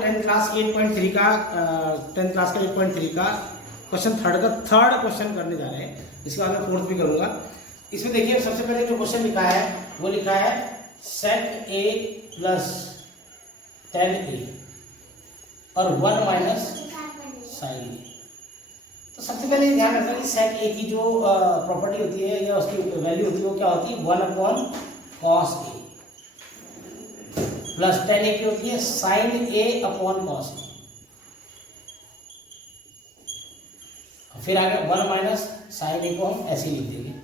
Tenth class 8.3 का 8.3 का question third question करने जा रहे हैं। इसके बाद मैं फोर्थ भी करूंगा। इसमें देखिए सबसे पहले जो क्वेश्चन लिखा है वो लिखा है sec a plus tan a और 1 माइनस साइन a। तो सबसे पहले ध्यान रखना कि sec a की जो प्रॉपर्टी होती है या उसकी वैल्यू होती है वो क्या होती है 1/cos a plus tan a की होती है sin a/cos a। फिर आगे 1 माइनस साइन a को हम ऐसे लिख देंगे।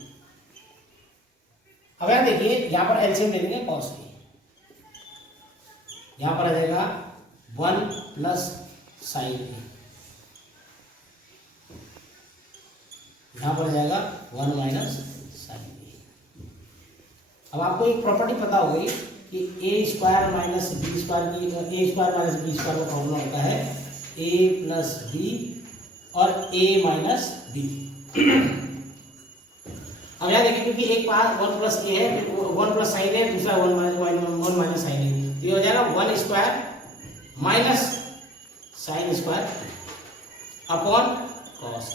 अब यहां देखिए यहां पर एलसीएम ले लेंगे cos a, यहां पर आ जाएगा 1 प्लस साइन a, यहां पर आ जाएगा 1 माइनस साइन a। अब आपको एक प्रॉपर्टी पता होगी कि a square minus B square की a square minus B square का फॉर्मूला होता है a प्लस बी और a माइनस बी। अब यहाँ देखिए क्योंकि एक पास 1 प्लस ए है, 1 प्लस साइन है, दूसरा 1 माइनस साइन है, तो ये हो जाएगा 1 square minus sine square upon cos.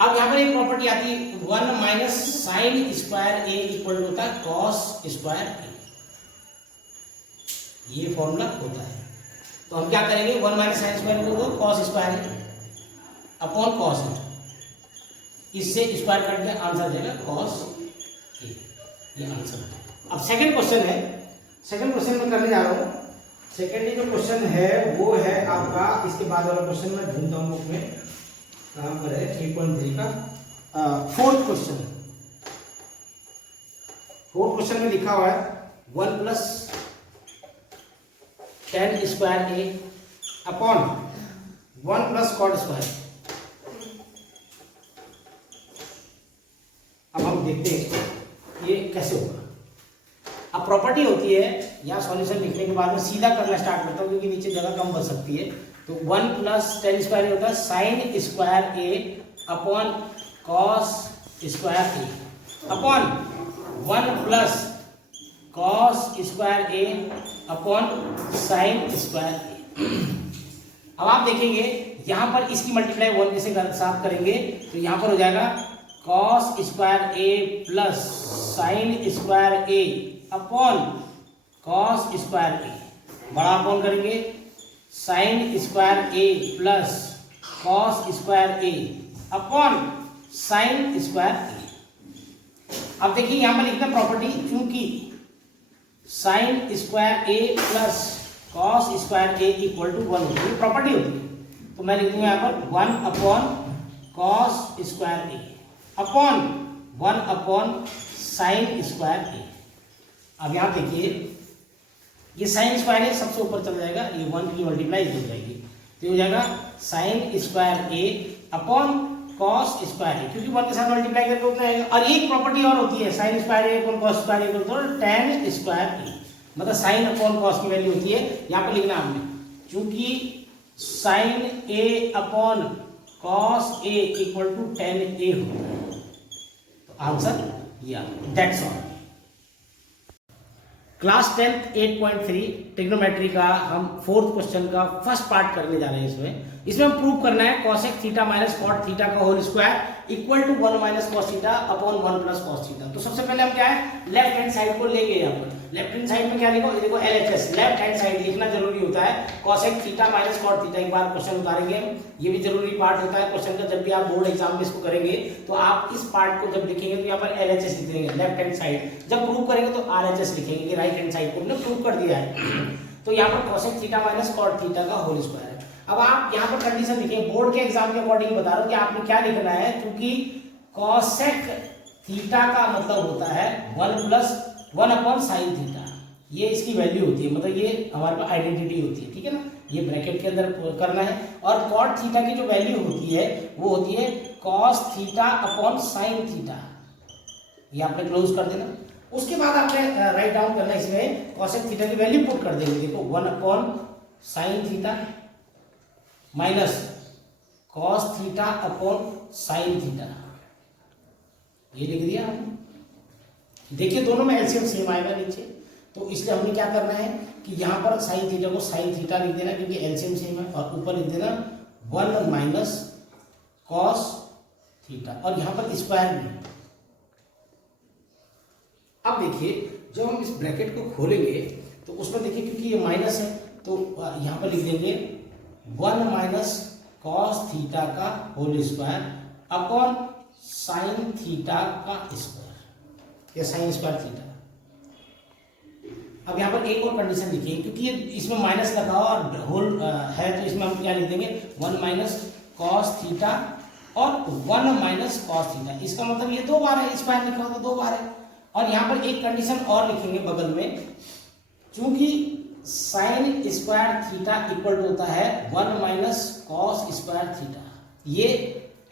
अब यहाँ पर एक प्रॉपर्टी आती है 1 माइनस साइन स्क्वायर ए इक्वल होता है कॉस स्क्वायर ए, ये फॉर्मूला होता है। तो हम क्या करेंगे 1 minus sine square equal to cos square A upon cos A, इससे स्क्वायर कट गया, आंसर देगा cos a, ये आंसर। अब सेकंड क्वेश्चन है, सेकंड क्वेश्चन में करने जा रहा हूँ। सेकंड जो क्वेश्चन है वो है आपका, इसके बाद वाला क्वेश्चन मैं ढूंढता हूँ बुक में कहाँ पर है 3.3 का फोर्थ क्वेश्चन। फोर्थ क्वेश्चन में लिखा हुआ है 1 plus tan square a upon 1 plus cot square. अब हम देखते हैं ये कैसे होगा। अब प्रॉपर्टी होती है यहाँ सॉल्यूशन लिखने के बाद में सीधा करना स्टार्ट करता हूँ क्योंकि नीचे जगह कम बच सकती है। तो 1 प्लस tan स्क्वायर होता है sine square a upon cos square a upon 1 plus cos square a upon sine square a। अब आप देखेंगे यहाँ पर इसकी मल्टीप्लाई 1 से साफ करेंगे तो यहाँ पर हो जाएगा cos square a plus sine square a upon cos square a, बड़ा अपॉन करेंगे sine square a plus cos square a upon sine square a। अब देखिए यहां पर लिखना प्रॉपर्टी, चूंकि sine square a plus cos square a equal to 1 होती है, प्रॉपर्टी होती है, तो मैं लिख दूंगा यहां पर 1 upon cos square a upon 1 upon sine square A. अब यहां देखिए ये साइन स्क्वायर ए सबसे ऊपर चला जाएगा, ये 1 की मल्टीप्लाई हो जाएगी, तो हो जाएगा साइन स्क्वायर ए अपॉन कॉस स्क्वायर ए, क्योंकि 1 के साथ मल्टीप्लाई करके उतना आएगा। और एक प्रॉपर्टी और होती है sine square A upon cos square a तो tan स्क्वायर ए, मतलब साइन अपॉन कॉस की वैल्यू होती है, यहां पर लिखना हमने, चूंकि sine a upon cos a equal to tan a होता है, आंसर या that's all. Class 10th 8.3 trigonometry का हम फोर्थ क्वेश्चन का फर्स्ट पार्ट करने जा रहे हैं। इसमें हम प्रूव करना है cosec theta minus cot theta का whole square equal to 1 minus cos theta upon 1 plus cos theta. तो सबसे पहले हम क्या है लेफ्ट हैंड साइड को लेंगे। यहाँ पर लेफ्ट हैंड साइड में क्या लिखो, देखो LHS लेफ्ट हैंड साइड लिखना जरूरी होता है। cosec theta minus cot theta, एक बार क्वेश्चन उतारेंगे, ये भी जरूरी पार्ट होता है क्वेश्चन का। जब भी आप बोर्ड एग्जाम में इसको करेंगे तो आप इस पार्ट को जब लिखेंगे तो यहाँ पर LHS लिख देंगे लेफ्ट हैंड साइड, जब प्रूव करेंगे तो RHS लिखेंगे कि राइट हैंड साइड को हमने प्रूव कर दिया है। तो यहाँ पर cosec theta minus cot theta का होल स्क्वायर है। अब आप यहाँ पर कंडीशन लिखें, बोर्ड के एग्जाम के अकॉर्डिंग बता रहा हूँ कि आपने क्या लिखना है, क्योंकि cosec थीटा का मतलब होता है 1 प्लस 1 अपॉन साइन थीटा, ये इसकी वैल्यू होती है, मतलब ये हमारे पास आइडेंटिटी होती है, ठीक है ना, ये ब्रैकेट के अंदर करना है। और cot थीटा की जो वैल्यू होती है वो होती है cos theta upon sine theta, ये आपने क्लोज कर देना। उसके बाद आपने राइट डाउन करना, इसमें cosec थीटा की वैल्यू पुट कर देंगे, देखो 1 upon sine theta minus cos theta upon sine theta, ये लिख दिया हमने। देखिए दोनों में एलसीएम सेम आएगा नीचे, तो इसलिए हमने क्या करना है कि यहाँ पर साइन थीटा को साइन थीटा लिख देना क्योंकि एलसीएम सेम है, और ऊपर लिख देना 1 माइनस कॉस थीटा, और यहाँ पर स्क्वायर भी। अब देखिए जब हम इस ब्रैकेट को खोलेंगे तो उसमें देखिए क्योंकि ये माइनस है तो यहाँ पर लिख देंगे 1 माइनस कॉस थीटा का whole square upon sine theta का स्क्वायर या साइन स्क्वायर थीटा। अब यहाँ पर एक और कंडीशन लिखिए क्योंकि ये इसमें माइनस लगा हुआ और होल है तो इसमें हम क्या लिख देंगे 1 माइनस कॉस थीटा और 1 माइनस कॉस थीटा। इसका मतलब ये 2 बार है, स्क्वायर लिखा तो 2 बार है। और यहाँ पर एक कंडीशन और लिखेंगे बगल में, चूंकि sine square theta equal to होता है 1 माइनस कॉस स्क्वायर थीटा, ये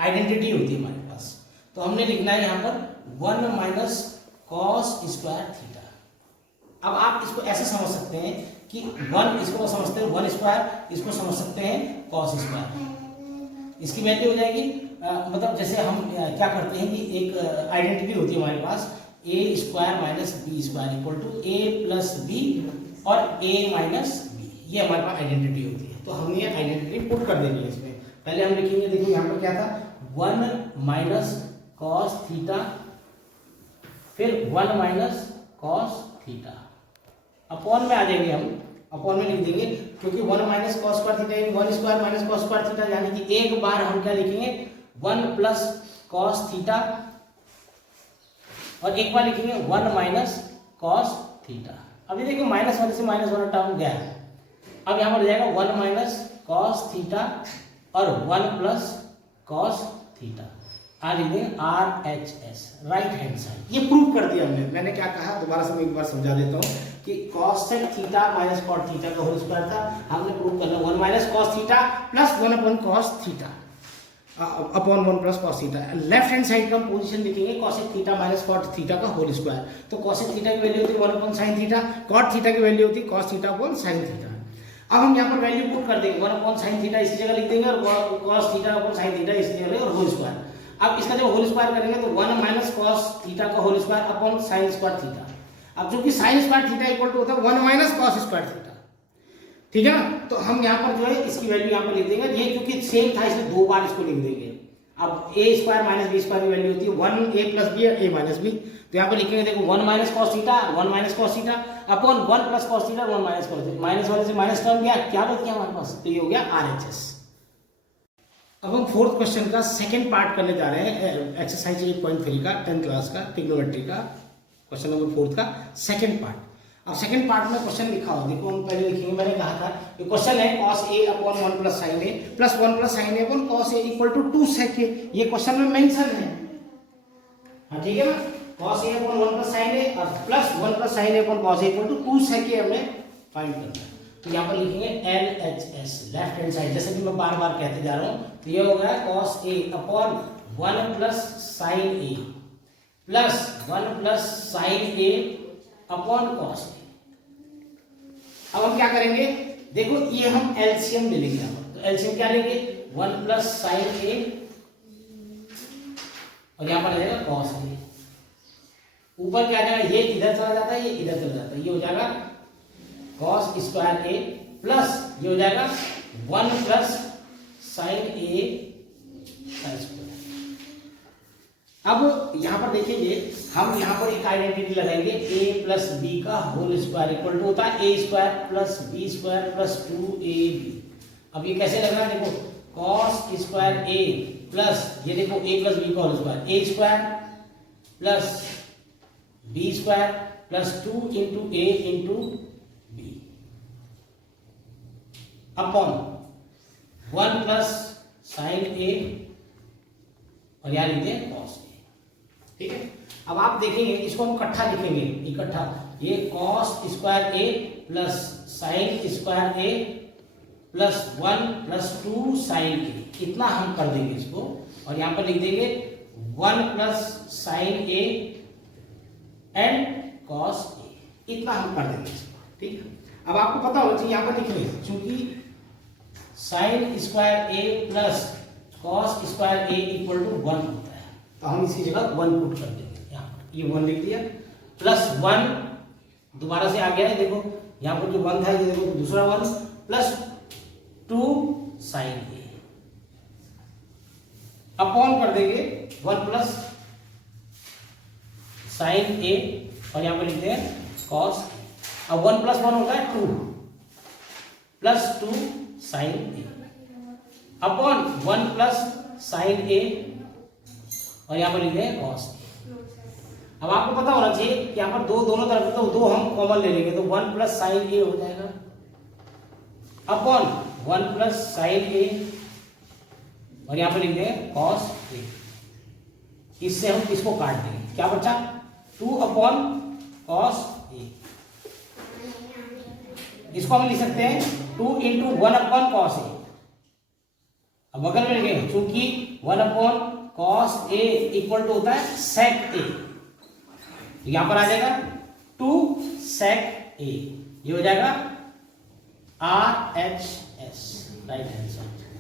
आइडेंटिटी होती है हमारे पास, तो हमने लिखना है यहाँ पर 1 माइनस कॉस स्क्वायर थीटा। अब आप इसको ऐसे समझ सकते हैं कि 1 इसको समझते हैं 1 स्क्वायर, इसको समझ सकते हैं कॉस स्क्वायर। इसकी वैल्यू हो जाएगी मतलब जैसे हम क्या करते हैं कि एक आइडेंटिटी होती है हमारे पास A square minus B square equal to A plus B और ए माइनस बी, ये हमारे पास आइडेंटिटी होती है। तो हमने ये आइडेंटिटी पुट कर देनी है इसमें। पहले हम लिखेंगे, देखो यहाँ पर क्या था 1 माइनस कॉस थीटा, फिर 1 माइनस कॉस थीटा, अपॉन में आ जाएंगे हम, अपॉन में लिख देंगे क्योंकि 1 minus cos square theta 1 square minus cos square theta, यानी कि एक बार हम क्या लिखेंगे 1 प्लस कॉस थीटा और एक बार लिखेंगे 1 माइनस कॉस थीटा। अभी देखो माइनस वाले से माइनस वाला टर्म गया है, अब यहाँ पर हो जाएगा 1 माइनस कॉस थीटा और 1 प्लस कॉस थीटा, आ लिख देंगे RHS, राइट हैंड साइड। ये प्रूव कर दिया हमने। मैंने क्या कहा दोबारा से मैं एक बार समझा देता हूँ कि cos theta minus cot theta का होल स्क्वायर था, हमने प्रूव करना 1 minus cos theta plus 1 upon cos theta upon 1 plus cos theta. Left hand side का हम पोजीशन लिखेंगे cosec theta minus cot theta का होल स्क्वायर। तो कॉसेक थीटा की वैल्यू होती है 1 upon sine theta, cot theta की वैल्यू होती है cos theta upon sine theta. अब हम यहाँ पर वैल्यू पुट कर देंगे 1 अपॉन साइन थीटा इसी जगह लिख देंगे और cos theta upon sine theta इसी जगह और होल स्क्वायर। अब इसका जब होल स्क्वायर करेंगे तो 1 माइनस कॉस थीटा का whole square upon sine square theta. अब जो कि sine square theta equal to होता है 1 माइनस कॉस स्क्वायर थीटा, ठीक है ना। तो हम यहाँ पर जो है इसकी वैल्यू यहाँ पर लिख देंगे, ये क्योंकि सेम था इसलिए 2 बार इसको लिख देंगे। अब ए स्क्वायर माइनस बी स्क्वायर की वैल्यू होती है 1 ए प्लस बी ए माइनस बी, तो यहाँ पर लिखेंगे देखो 1 minus cos theta 1 minus cos theta upon 1 plus cos theta 1 minus cos theta, minus वाले से माइनस टर्म गया, क्या बच गया हमारे पास, तो ये हो गया RHS। अब हम फोर्थ क्वेश्चन का सेकंड पार्ट करने जा रहे हैं, एक्सरसाइज 8.3 का 10th क्लास का ट्रिग्नोमेट्री का क्वेश्चन नंबर 4 का सेकंड पार्ट। अब सेकंड पार्ट में क्वेश्चन लिखा हो, देखो हम पहले लिखेंगे, मैंने कहा था ये क्वेश्चन है cos a upon 1 plus sine a plus 1 plus sine a upon cos a equal to 2 sec a, ये क्वेश्चन में मेंशन है, हाँ ठीक है ना। cos a upon 1 plus sine a और plus 1 plus sine a upon cos a equal to 2 sec a हमें find करना है। तो यहाँ पर लिखेंगे LHS, लेफ्ट हैंड साइड, जैसे कि मैं बार बार कहते जा रहा हूँ, तो ये हो गया cos a upon 1 plus sine a plus 1 plus sine a upon cos a। अब हम क्या करेंगे, देखो ये हम एलसीएम ले लेंगे, तो एलसीएम क्या लेंगे 1 प्लस साइन a और यहाँ पर आ जाएगा cos a, ऊपर क्या जाएगा, ये इधर चला जाता है ये इधर चला जाता है, ये हो जाएगा cos स्क्वायर a प्लस ये हो जाएगा 1 प्लस साइन a स्क्वायर। अब यहाँ पर देखेंगे हम यहाँ पर एक आइडेंटिटी लगाएंगे a प्लस बी का होल स्क्वायर इक्वल टू होता है a square plus b square plus 2ab। अब ये कैसे लग रहा है, देखो cos स्क्वायर a प्लस ये देखो a प्लस बी का whole square a square plus b square plus 2 into a into b upon 1 plus sine a और यहाँ लिखते हैं cos a, ठीक है। अब आप देखेंगे इसको हम इकट्ठा लिखेंगे, इकट्ठा ये cos square a plus sine square a plus 1 plus 2 sine a, इतना हम कर देंगे इसको और यहाँ पर लिख देंगे 1 plus sine a and cos a, इतना हम कर देंगे इसको, ठीक है। अब आपको पता होना चाहिए यहाँ पर लिखने, चूंकि sine square a plus cos square a equal to 1 होता है, तो हम इसकी जगह 1 पुट कर देंगे, यहाँ पर ये 1 लिख दिया प्लस 1 दोबारा से आ गया है, देखो यहाँ पर जो 1 था ये देखो दूसरा 1 प्लस 2 साइन ए अपॉन कर देंगे 1 प्लस साइन ए और यहाँ पर लिखते हैं कॉस। अब 1 प्लस 1 होता है 2 plus 2 sign a upon 1 plus sign ए और यहाँ पर लिखते हैं कॉस। अब आपको पता होना चाहिए कि यहाँ पर दोनों तरफ तो 2 हम कॉमन ले लेंगे, तो 1 प्लस साइन ए हो जाएगा अपॉन 1 प्लस साइन ए और यहाँ पर लिख देंगे कॉस ए। इससे हम इसको काट देंगे, क्या बचा 2 अपॉन कॉस ए। इसको हम लिख सकते हैं 2 इंटू 1 अपॉन कॉस ए। अब बगल में लिखेंगे चूंकि 1 upon cos a equal to होता है सेक ए, यहां पर आ जाएगा 2 सेक ए, ये हो जाएगा RHS, राइट हैंड साइड।